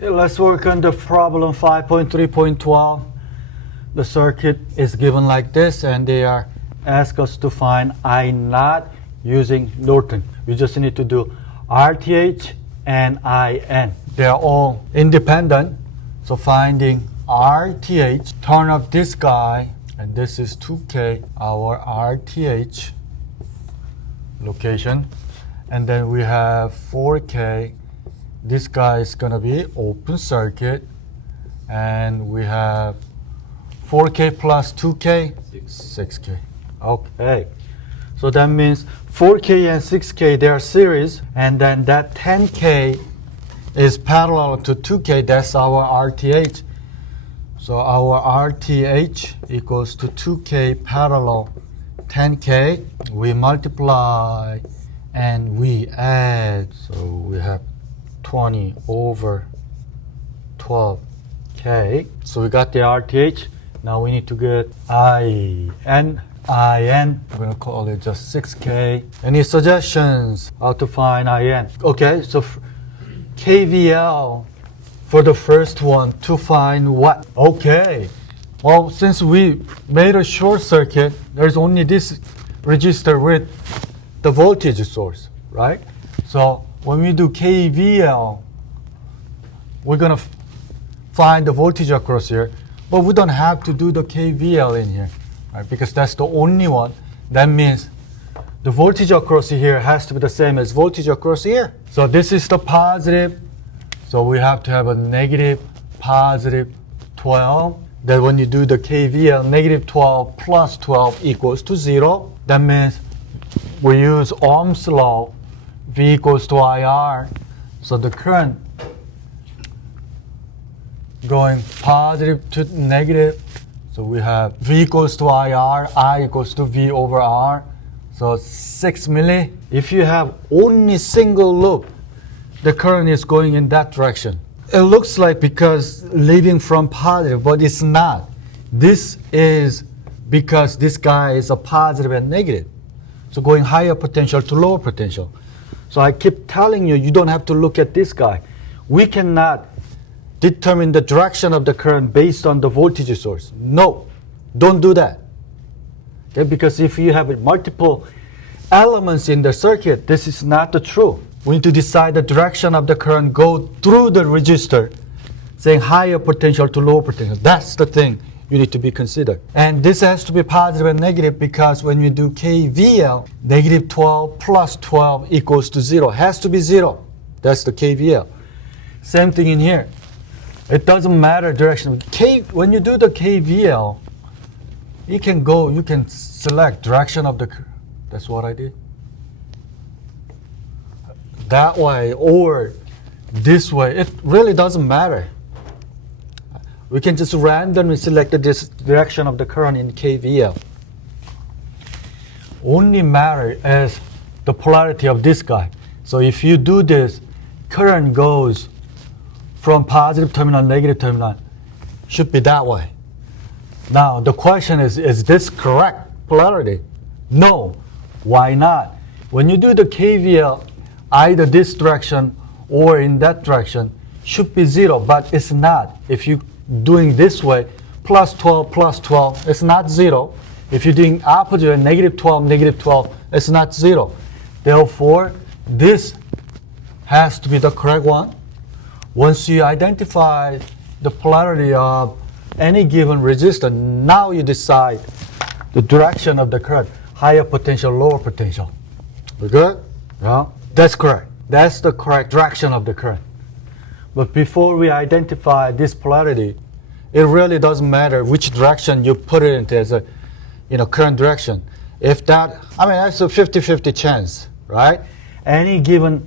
Okay, let's work on the problem 5.3.12. The circuit is given like this, and they are ask us to find I naught using Norton. We just need to do RTH and IN. They are all independent. So finding RTH, turn up this guy, and this is 2K, our RTH location. And then we have 4K. This guy is going to be open circuit. And we have 4K plus 2K, 6K. Okay. So that means 4K and 6K, they are series. And then that 10K is parallel to 2K. That's our RTH. So our RTH equals to 2K parallel 10K. We multiply and we add. So we have 20 over 12K. So we got the RTH. Now we need to get IN. We're going to call it just 6K. Any suggestions how to find IN? Okay, so KVL for the first one to find what? Okay. Well, since we made a short circuit, there's only this resistor with the voltage source, right? So when we do KVL, we're going to find the voltage across here, but we don't have to do the KVL in here, right? Because that's the only one. That means the voltage across here has to be the same as voltage across here. So this is the positive. So we have to have a negative, positive 12. Then when you do the KVL, negative 12 plus 12 equals to 0. That means we use Ohm's law, V equals to IR. So the current going positive to negative. So we have V equals to IR, I equals to V over R. So 6 milli. If you have only single loop, the current is going in that direction. It looks like because leaving from positive, but it's not. This is because this guy is a positive and negative. So going higher potential to lower potential. So I keep telling you, you don't have to look at this guy. We cannot determine the direction of the current based on the voltage source. No, don't do that. Okay, because if you have multiple elements in the circuit, this is not the truth. We need to decide the direction of the current go through the resistor, saying higher potential to lower potential. That's the thing you need to be considered. And this has to be positive and negative because when you do KVL, negative 12 plus 12 equals to 0. Has to be 0. That's the KVL. Same thing in here. It doesn't matter direction. When you do the KVL, you can select direction of the current. That's what I did. That way or this way, it really doesn't matter. We can just randomly select this direction of the current in KVL. Only matter is the polarity of this guy. So if you do this, current goes from positive terminal, negative terminal, should be that way. Now the question is this correct polarity? No. Why not? When you do the KVL, either this direction or in that direction should be 0, but it's not. If you're doing this way, plus 12, it's not 0. If you're doing opposite, negative 12, it's not 0. Therefore, this has to be the correct one. Once you identify the polarity of any given resistor, now you decide the direction of the current, higher potential, lower potential. We good? Yeah. That's correct. That's the correct direction of the current. But before we identify this polarity, it really doesn't matter which direction you put it into as a current direction. If that, that's a 50-50 chance, right? Any given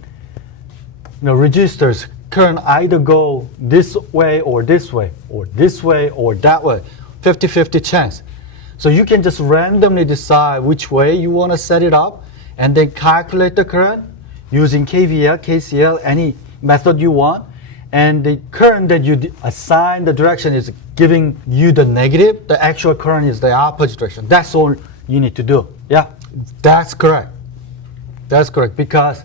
resistors, current either go this way or this way, or this way or that way. 50-50 chance. So you can just randomly decide which way you want to set it up and then calculate the current using KVL, KCL, any method you want. And the current that you assign the direction is giving you the negative. The actual current is the opposite direction. That's all you need to do. Yeah, that's correct. That's correct because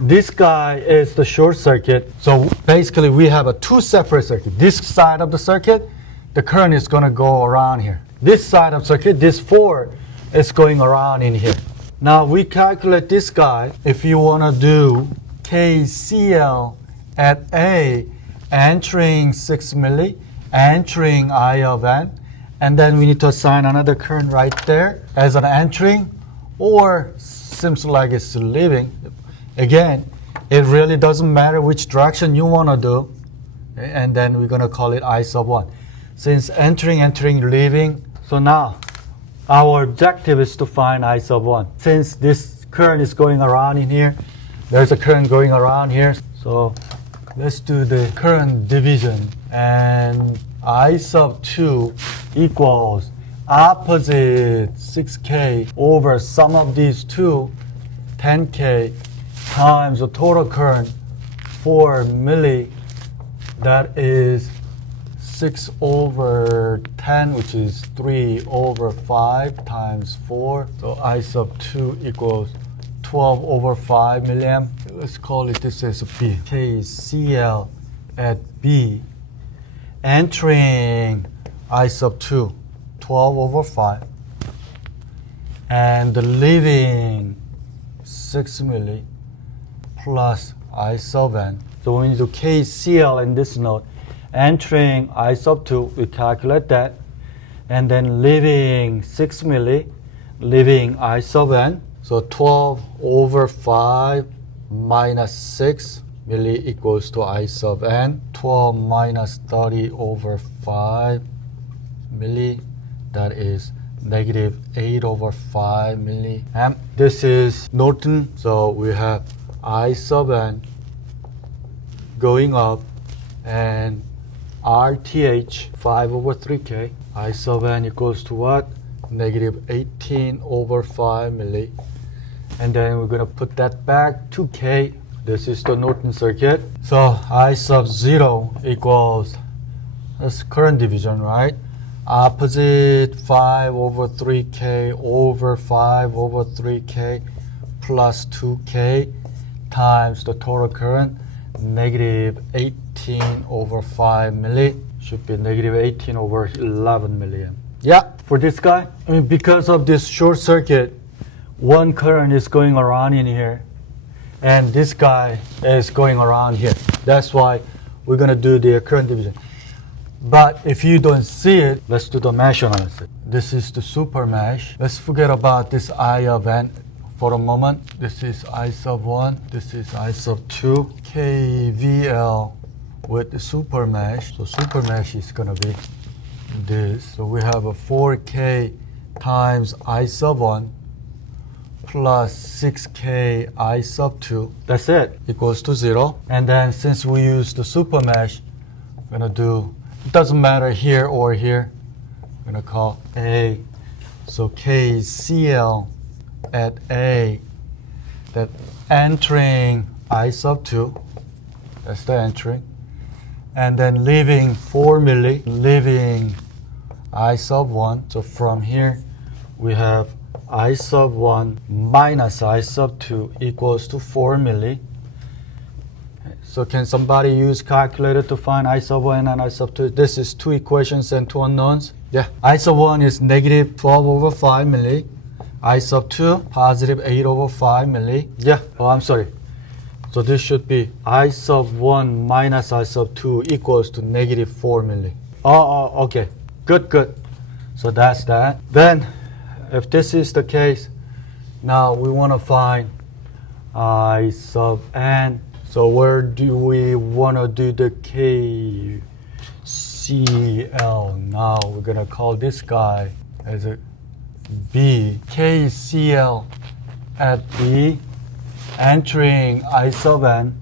This guy is the short circuit. So basically we have a two separate circuit. This side of the circuit, the current is going to go around here. This side of circuit, this 4 is going around in here. Now we calculate this guy. If you want to do KCL at A, entering 6 milli, entering I of n, and then we need to assign another current right there as an entering, or seems like it's leaving. Again, it really doesn't matter which direction you want to do. Okay? And then we're going to call it I sub 1. Since entering, leaving, so now our objective is to find I sub 1. Since this current is going around in here, there's a current going around here. So let's do the current division. And I sub 2 equals opposite 6K over sum of these two, 10K, times the total current 4 milli, that is 6 over 10, which is 3 over 5 times 4. So I sub 2 equals 12 over 5 milliamp. Let's call it this as a B. KCL at B, entering I sub 2, 12 over 5, and the leaving 6 milli plus I sub n. So when you do KCL in this node, entering I sub 2, we calculate that, and then leaving 6 milli, leaving I sub n. So 12 over 5 minus 6 milli equals to I sub n. 12 minus 30 over 5 milli, that is negative 8 over 5 milliamp. This is Norton, so we have I sub n going up, and RTH 5 over 3K. I sub n equals to what? Negative 18 over 5 milli. And then we're going to put that back to K. This is the Norton circuit. So I sub 0 equals, that's current division, right? Opposite 5 over 3K over 5 over 3K plus 2K times the total current, negative 18 over 5 milli. Should be negative 18 over 11 milliamp. Yeah, for this guy, I mean, because of this short circuit, one current is going around in here, and this guy is going around here. That's why we're going to do the current division. But if you don't see it, let's do the mesh analysis. This is the super mesh. Let's forget about this I of n for a moment. This is I sub 1, this is I sub 2, KVL with the super mesh. So super mesh is going to be this. So we have a 4K times I sub 1 plus 6K I sub 2. That's it. Equals to 0. And then since we use the super mesh, we're going to do, it doesn't matter here or here. We're going to call A. So KCL at A, that entering I sub 2, that's the entering, and then leaving 4 milli, leaving I sub 1. So from here we have I sub 1 minus I sub 2 equals to 4 milli. So can somebody use calculator to find I sub 1 and I sub 2? This is two equations and two unknowns. Yeah, I sub 1 is negative 12 over 5 milli. I sub 2, positive 8 over 5 milli. Yeah, oh, I'm sorry. So this should be I sub 1 minus I sub 2 equals to negative 4 milli. Oh, okay. Good. So that's that. Then, if this is the case, now we want to find I sub n. So where do we want to do the KCL? Now we're going to call this guy as a B. KCL at B, entering I sub n,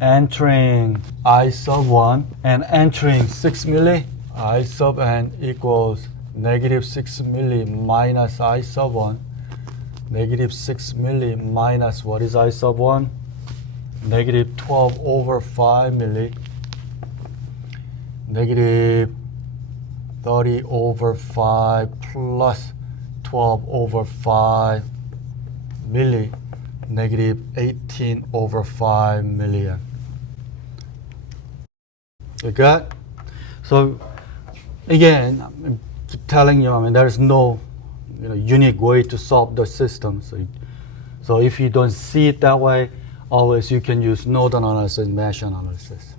entering I sub 1, and entering 6 milli. I sub n equals negative 6 milli minus I sub 1. Negative 6 milli minus, what is I sub 1? Negative 12 over 5 milli. Negative 30 over 5 plus 12 over 5 milli negative 18 over 5 million. You got? So again, I keep telling you, I mean, there is no unique way to solve the system. So if you don't see it that way, always you can use node analysis and mesh analysis.